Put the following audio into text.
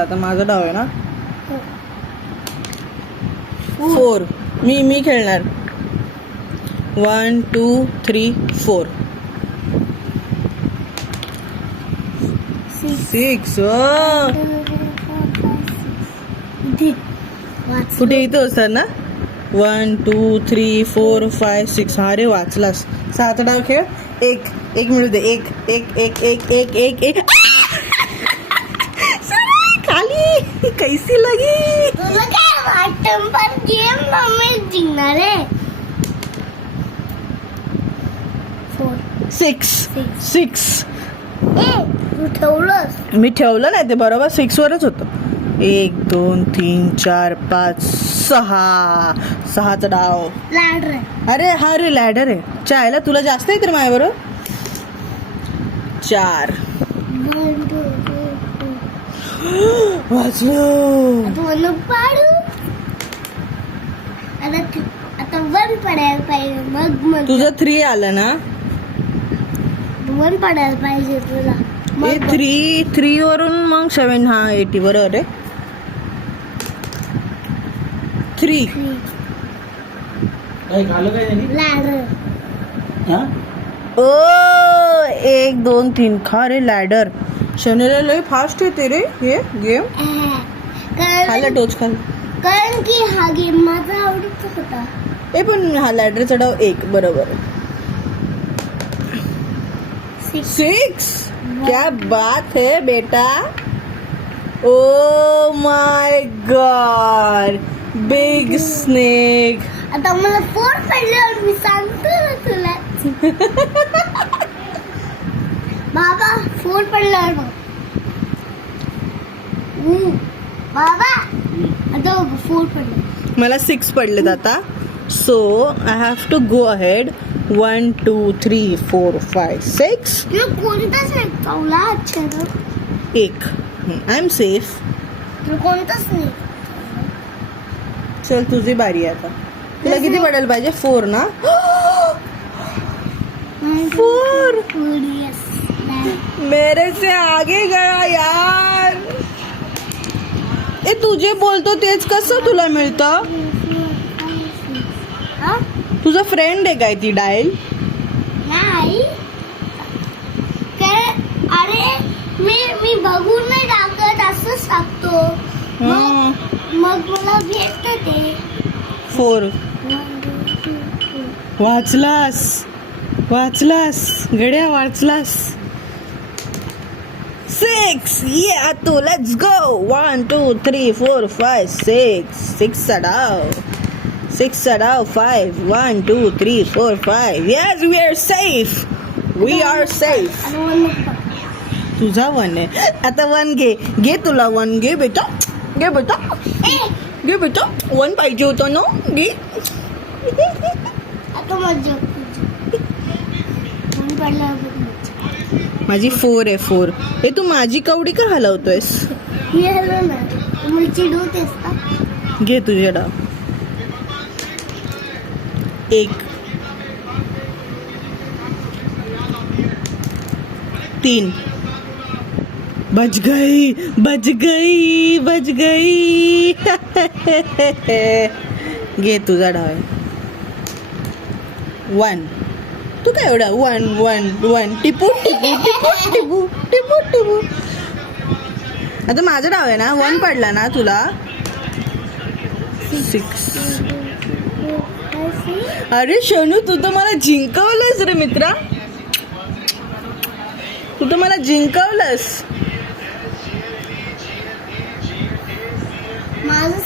आता माझा डाव आहे ना. 4. मी खेळणार. 1 2 3 4 6. कुठे इथं असतात ना. 1 2 3 4 5 6. हा रे वाचलास. 7 डाव खेळ. एक मिळू दे. एक खाली. कैसी लगी तुला काय वाटतं पण गेम मम्मी जिंकणार आहे. 6. तू ठेवलंस. मी ठेवलं नाही ते बरोबर 6 वरच होतं. 1 2 3 4 5 6चा डाव. लॅडर. अरे हा रे लॅडर आहे. चायला तुला जास्त आहे तर माझ्या बरोबर. 4 वाचलो. दोन पाडू. आता 1 पडायला पाहिजे. मग तुझं 3 आलं ना. 1 पडायला पाहिजे तुला. हे 3 वरून मग 7. हा 80 बरोबर आहे. 3 लॅडर. ओ 1 2 3 खा रे लॅडर. शनीला लय फास्ट येते रे हे गेम. खायला टोच खाल. कारण की हा गेम माझा आवडता होता. ए पण हा लॅडरचा डाव 1 बरोबर. 6. क्या बात है बेटा. Oh my God. Big snake. आता मला 4 पडल्यावर मी सांगतो ना तुला. बाबा 4 पडल्यावर बघ. बाबा आता 4 पडले. मला 6 पडलेत आता. So I have to go ahead. 1 2 3 4 5 6. तुला कोणताच नाही चावला. अच्छा 1. I am safe. तुला कोणताच नाही. चल तुझी बारी आहे आता. तुला किती पडायला पाहिजे. 4 ना. 4 मेरे से आगे गया यार. ए तुझे बोलतो तेच कसं तुला मिळतं. तुझा फ्रेंड आहे काय ती डायल. नाही. अरे मी बघून नाही टाकत. असंच टाकतो. मग मला भेटत ते. 4 वाचलास गड्या वाचलास. 6. ये तू लेट्स गो. 1 2 3 4 5 6 चा डाव. 5 1 2 3 4 5. Yes, we are safe. We are safe. तुझा 1 आहे आता. 1 घे तुला 1 घे बेटा. घे बेटा. 1 पाहिजे होतं ना. घे. आता मजा. माझी 4 आहे. 4. हे तू माझी कवडी का हलवतोयस. मी हॅलो ना. तुम्हाला चिडवतेस का. घे तुझ्या डाव. 1 3. बच गई. घे तुझा डाव आहे. 1. तू काय एवढा 1 टिपू. आता माझा डाव आहे ना. 1 पडला ना तुला. 6. अरे शनू तू तर मला जिंकवलंस रे मित्रा. तू तर मला जिंकवलंस. माझं